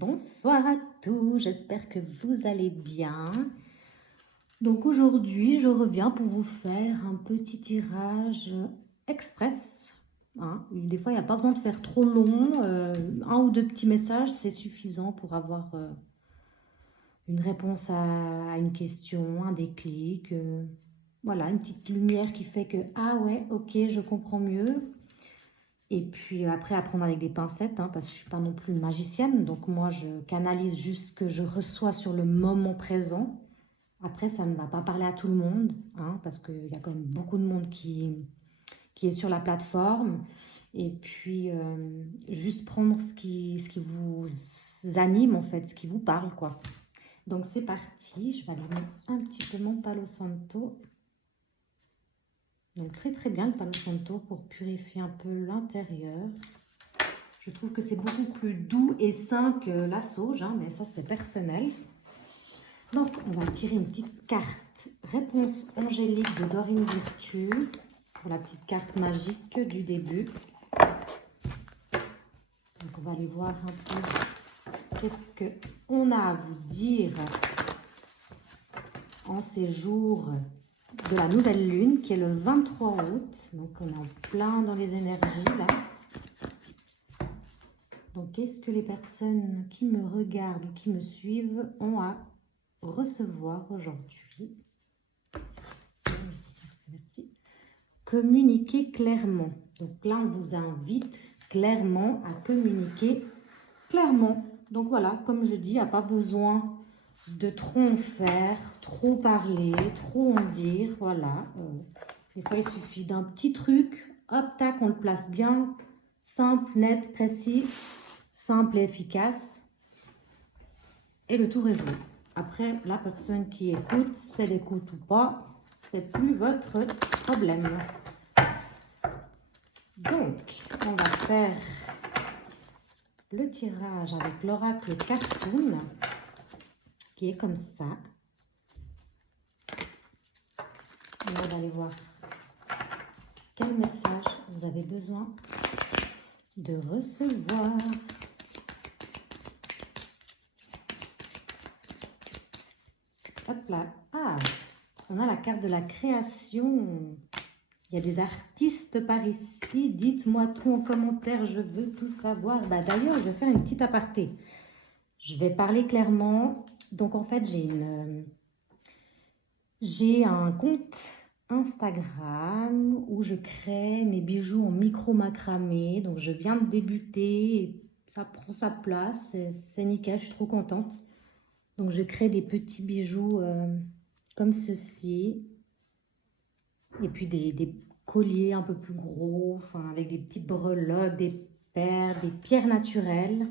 Bonsoir à tous, j'espère que vous allez bien. Donc aujourd'hui, je reviens pour vous faire un petit tirage express. Des fois, il n'y a pas besoin de faire trop long. Un ou deux petits messages, c'est suffisant pour avoir une réponse à une question, un déclic. Voilà, une petite lumière qui fait que « Ah ouais, ok, je comprends mieux ». Et puis après, à prendre avec des pincettes, parce que je ne suis pas non plus une magicienne. Donc moi, je canalise juste ce que je reçois sur le moment présent. Après, ça ne va pas parler à tout le monde, parce qu'il y a quand même beaucoup de monde qui est sur la plateforme. Et puis, juste prendre ce qui vous anime, en fait, ce qui vous parle, quoi. Donc c'est parti, je vais allumer un petit peu mon Palo Santo. Donc très très bien le Palo Santo pour purifier un peu l'intérieur. Je trouve que c'est beaucoup plus doux et sain que la sauge, mais ça c'est personnel. Donc on va tirer une petite carte réponse angélique de Dorine Virtue pour la petite carte magique du début. Donc on va aller voir un peu qu'est-ce qu'on a à vous dire en ces jours de la nouvelle lune qui est le 23 août. Donc on est en plein dans les énergies là. Donc qu'est-ce que les personnes qui me regardent ou qui me suivent ont à recevoir aujourd'hui? Communiquer clairement. Donc là on vous invite clairement à communiquer clairement. Donc voilà, comme je dis, il n'y a pas besoin de trop en faire, trop parler, trop en dire, voilà. Des fois, il suffit d'un petit truc, hop, tac, on le place bien, simple, net, précis, simple et efficace. Et le tour est joué. Après, la personne qui écoute, si elle écoute ou pas, c'est plus votre problème. Donc, on va faire le tirage avec l'oracle Cartoon, qui est comme ça. Et on va aller voir quel message vous avez besoin de recevoir. Hop là. Ah, on a la carte de la création. Il y a des artistes par ici. Dites-moi tout en commentaire, je veux tout savoir. D'ailleurs, je vais faire une petite aparté. Je vais parler clairement. Donc, en fait, j'ai un compte Instagram où je crée mes bijoux en micro macramé. Donc, je viens de débuter. Et ça prend sa place. C'est nickel, je suis trop contente. Donc, je crée des petits bijoux comme ceci. Et puis, des colliers un peu plus gros, avec des petites breloques, des perles, des pierres naturelles.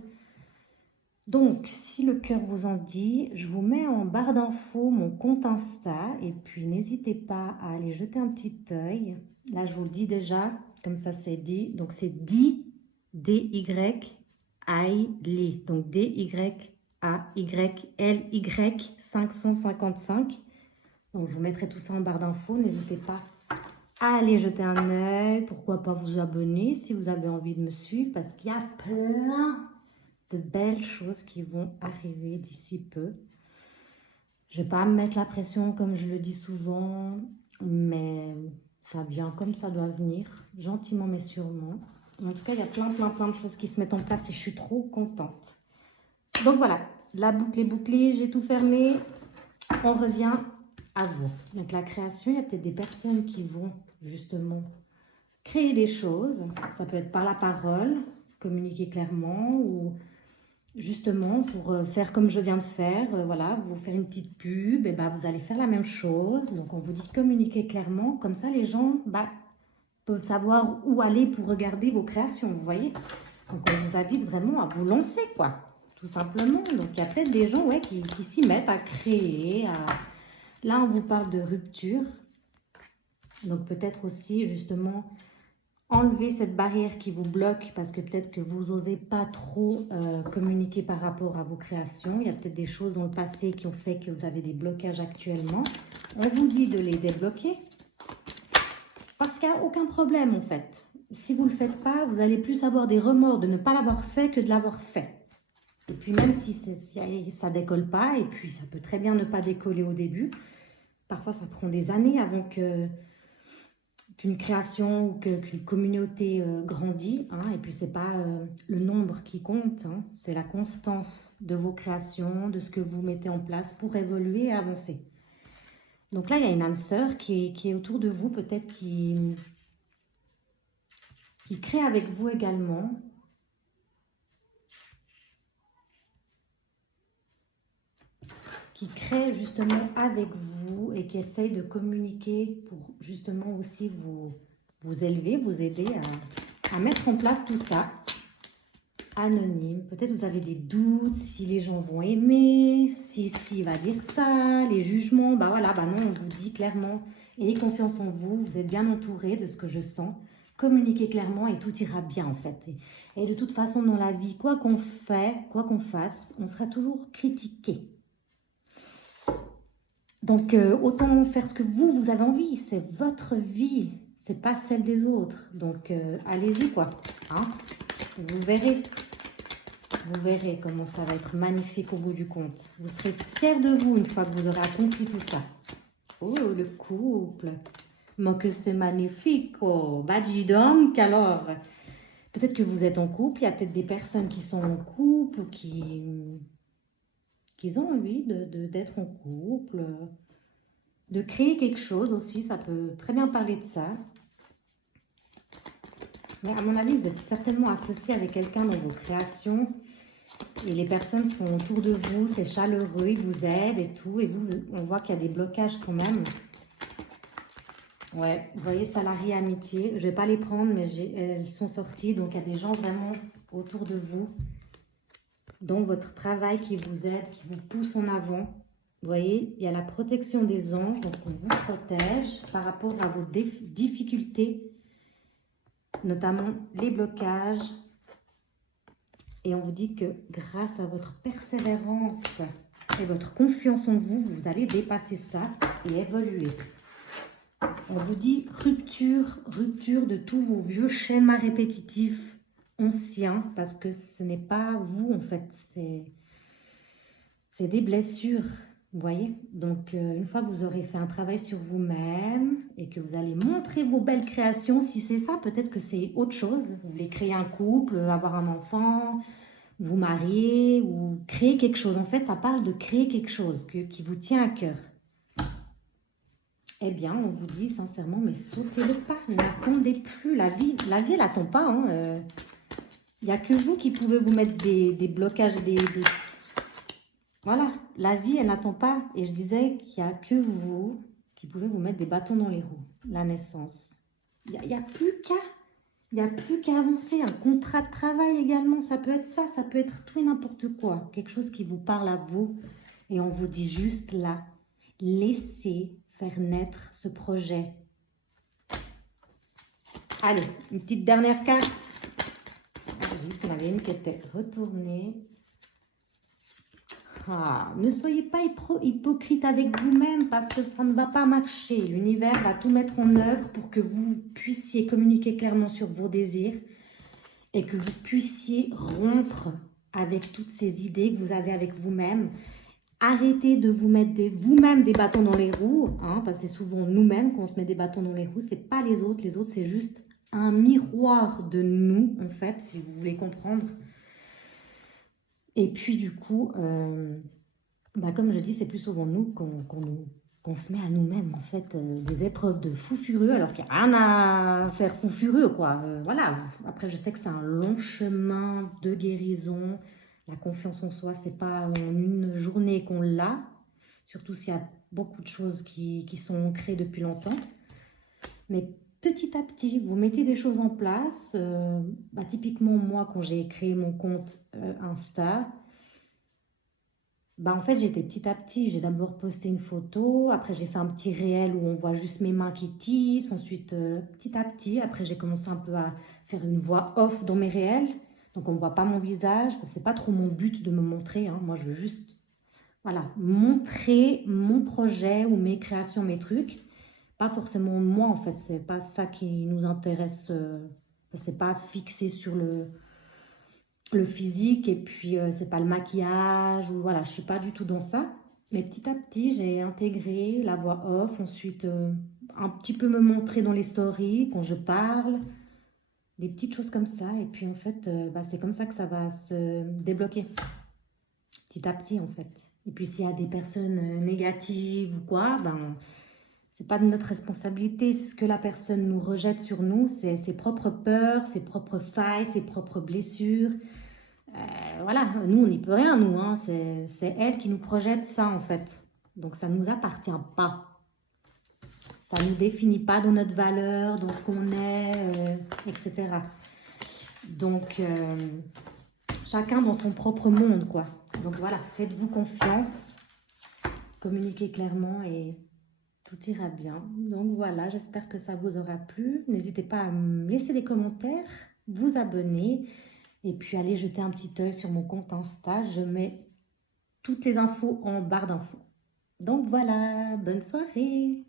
Donc, si le cœur vous en dit, je vous mets en barre d'infos mon compte Insta. Et puis, n'hésitez pas à aller jeter un petit œil. Là, je vous le dis déjà, comme ça c'est dit. Donc, c'est D-Y-A-I-L-Y. Donc, D-Y-A-Y-L-Y 555. Donc, je vous mettrai tout ça en barre d'infos. N'hésitez pas à aller jeter un œil. Pourquoi pas vous abonner si vous avez envie de me suivre. Parce qu'il y a plein de belles choses qui vont arriver d'ici peu. Je ne vais pas me mettre la pression comme je le dis souvent, mais ça vient comme ça doit venir, gentiment mais sûrement. En tout cas, il y a plein de choses qui se mettent en place et je suis trop contente. Donc voilà, la boucle est bouclée, j'ai tout fermé. On revient à vous. Donc la création, il y a peut-être des personnes qui vont justement créer des choses. Ça peut être par la parole, communiquer clairement ou justement pour faire comme je viens de faire, voilà, vous faire une petite pub, et vous allez faire la même chose. Donc on vous dit communiquer clairement, comme ça les gens peuvent savoir où aller pour regarder vos créations, vous voyez. Donc on vous invite vraiment à vous lancer, quoi, tout simplement. Donc il y a peut-être des gens qui s'y mettent à créer. Là on vous parle de rupture. Donc peut-être aussi justement enlever cette barrière qui vous bloque parce que peut-être que vous n'osez pas trop communiquer par rapport à vos créations. Il y a peut-être des choses dans le passé qui ont fait que vous avez des blocages actuellement. On vous dit de les débloquer parce qu'il n'y a aucun problème en fait. Si vous ne le faites pas, vous allez plus avoir des remords de ne pas l'avoir fait que de l'avoir fait. Et puis même si ça décolle pas, et puis ça peut très bien ne pas décoller au début, parfois ça prend des années avant qu'une création ou qu'une communauté grandit, hein, et puis c'est pas le nombre qui compte, hein, c'est la constance de vos créations, de ce que vous mettez en place pour évoluer et avancer. Donc là, il y a une âme sœur qui est autour de vous, peut-être qui crée avec vous également. Qui crée justement avec vous et qui essaye de communiquer pour justement aussi vous élever, vous aider à mettre en place tout ça. Anonyme. Peut-être vous avez des doutes, si les gens vont aimer, si il va dire ça, les jugements. Bah voilà, bah non, on vous dit clairement, ayez confiance en vous, vous êtes bien entouré de ce que je sens. Communiquez clairement et tout ira bien en fait. Et de toute façon, dans la vie, quoi qu'on fait, quoi qu'on fasse, on sera toujours critiqué. Donc, autant faire ce que vous avez envie. C'est votre vie. C'est pas celle des autres. Donc, allez-y, quoi. Hein? Vous verrez. Vous verrez comment ça va être magnifique au bout du compte. Vous serez fiers de vous une fois que vous aurez accompli tout ça. Oh, le couple. Mais que c'est magnifique. Oh, bah dis donc, alors. Peut-être que vous êtes en couple. Il y a peut-être des personnes qui sont en couple ou qui ont envie d'être en couple, de créer quelque chose aussi, ça peut très bien parler de ça. Mais à mon avis, vous êtes certainement associé avec quelqu'un dans vos créations et les personnes sont autour de vous, c'est chaleureux, ils vous aident et tout, et vous, on voit qu'il y a des blocages quand même. Ouais, vous voyez, salarié, amitié, je ne vais pas les prendre, mais elles sont sorties, donc il y a des gens vraiment autour de vous, dans votre travail qui vous aident, qui vous poussent en avant. Vous voyez, il y a la protection des anges, donc on vous protège par rapport à vos difficultés, notamment les blocages. Et on vous dit que grâce à votre persévérance et votre confiance en vous, vous allez dépasser ça et évoluer. On vous dit rupture de tous vos vieux schémas répétitifs, anciens, parce que ce n'est pas vous en fait, c'est des blessures. Vous voyez, donc une fois que vous aurez fait un travail sur vous-même et que vous allez montrer vos belles créations, si c'est ça, peut-être que c'est autre chose. Vous voulez créer un couple, avoir un enfant, vous marier ou créer quelque chose. En fait, ça parle de créer quelque chose qui vous tient à cœur. Eh bien, on vous dit sincèrement, mais sautez le pas, n'attendez plus. La vie, elle n'attend pas. Hein. Il n'y a que vous qui pouvez vous mettre des blocages, Voilà, la vie, elle n'attend pas. Et je disais qu'il n'y a que vous qui pouvez vous mettre des bâtons dans les roues. La naissance. Il n'y a plus qu'à. Il n'y a plus qu'à avancer. Un contrat de travail également, ça peut être ça. Ça peut être tout et n'importe quoi. Quelque chose qui vous parle à vous. Et on vous dit juste là, laissez faire naître ce projet. Allez, une petite dernière carte. J'ai vu qu'il y en avait une qui était retournée. Ah, ne soyez pas hypocrite avec vous-même parce que ça ne va pas marcher. L'univers va tout mettre en œuvre pour que vous puissiez communiquer clairement sur vos désirs et que vous puissiez rompre avec toutes ces idées que vous avez avec vous-même. Arrêtez de vous mettre vous-même des bâtons dans les roues, hein, parce que c'est souvent nous-mêmes qu'on se met des bâtons dans les roues. C'est pas les autres c'est juste un miroir de nous, en fait, si vous voulez comprendre. Et puis, du coup, comme je dis, c'est plus souvent nous qu'on se met à nous-mêmes, en fait, des épreuves de fou furieux, alors qu'il n'y a rien à faire fou furieux, quoi. Voilà. Après, je sais que c'est un long chemin de guérison. La confiance en soi, c'est pas en une journée qu'on l'a, surtout s'il y a beaucoup de choses qui sont ancrées depuis longtemps. Mais petit à petit, vous mettez des choses en place. Typiquement, moi, quand j'ai créé mon compte Insta, en fait, j'étais petit à petit. J'ai d'abord posté une photo. Après, j'ai fait un petit réel où on voit juste mes mains qui tissent. Ensuite, petit à petit, après, j'ai commencé un peu à faire une voix off dans mes réels. Donc, on ne voit pas mon visage. Ce n'est pas trop mon but de me montrer. Hein. Moi, je veux juste montrer mon projet ou mes créations, mes trucs. Pas forcément moi, en fait. C'est pas ça qui nous intéresse. C'est pas fixé sur le physique et puis c'est pas le maquillage ou voilà, je suis pas du tout dans ça. Mais petit à petit, j'ai intégré la voix off, ensuite un petit peu me montrer dans les stories quand je parle, des petites choses comme ça. Et puis en fait, bah, c'est comme ça que ça va se débloquer petit à petit en fait. Et puis s'il y a des personnes négatives ou quoi, ben c'est pas de notre responsabilité. Ce que la personne nous rejette sur nous, c'est ses propres peurs, ses propres failles, ses propres blessures. Voilà, nous, on n'y peut rien, nous. Hein. C'est elle qui nous projette ça, en fait. Donc, ça ne nous appartient pas. Ça ne nous définit pas dans notre valeur, dans ce qu'on est, etc. Donc, chacun dans son propre monde, quoi. Donc, voilà, faites-vous confiance, communiquez clairement et tout ira bien. Donc, voilà, j'espère que ça vous aura plu. N'hésitez pas à me laisser des commentaires, vous abonner. Et puis, allez jeter un petit œil sur mon compte Insta. Je mets toutes les infos en barre d'infos. Donc voilà, bonne soirée!